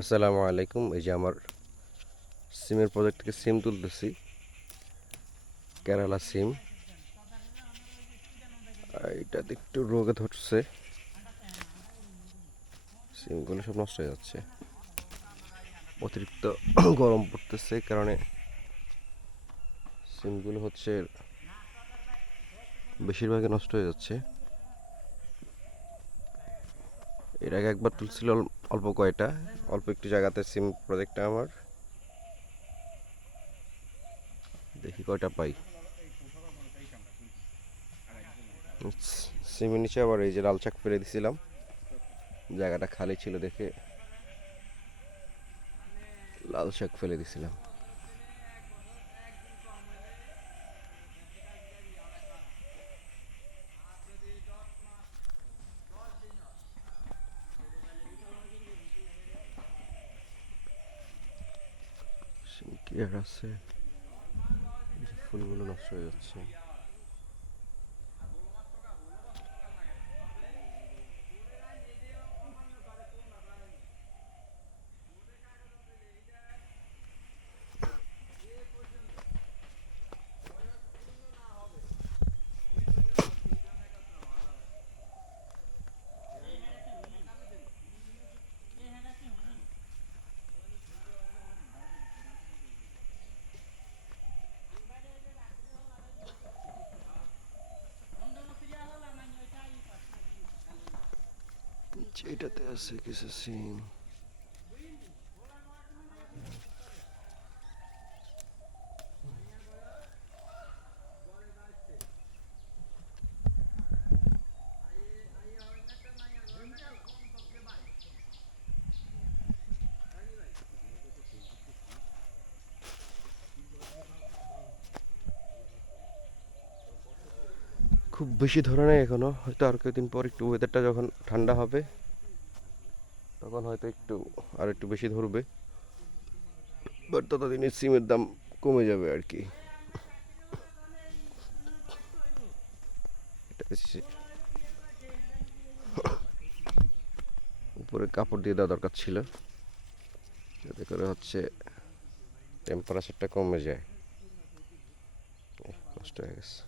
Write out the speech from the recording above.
আসসালামু আলাইকুম। এই যে আমার সিমের প্রজেক্ট থেকে সিম তুলতেছি, কেরালা সিম। এটাতে একটু রোগে ধরছে, সিমগুলো সব নষ্ট হয়ে যাচ্ছে। অতিরিক্ত গরম পড়তেছে, এই কারণে সিমগুলো হচ্ছে বেশিরভাগই নষ্ট হয়ে যাচ্ছে। এর আগে একবার তুলছিল অল্প কয়টা, অল্প একটু জায়গাতে সিম প্রজেক্টটা আমার। দেখি কয়টা পাই। সিমের নিচে আবার এই যে লাল শাক ফেলে দিছিলাম, জায়গাটা খালি ছিল দেখে লাল শাক ফেলে দিছিলাম। সিম কি আর আছে, এই যে ফুলগুলো নষ্ট হয়ে যাচ্ছে। এটাতে আছে কিছু সিম। খুব বেশি ধরে নেই এখনো, হয়তো আর কয়েকদিন পর একটু ওয়েদারটা যখন ঠান্ডা হবে তখন হয়তো আর একটু বেশি ধরবে। বাট ততদিনে সিমের দাম কমে যাবে আর কি। এটা উপরে কাপড় দিয়ে দেওয়া দরকার ছিল, যাতে করে হচ্ছে টেম্পারেচারটা কমে যায়। নষ্ট হয়ে গেছে।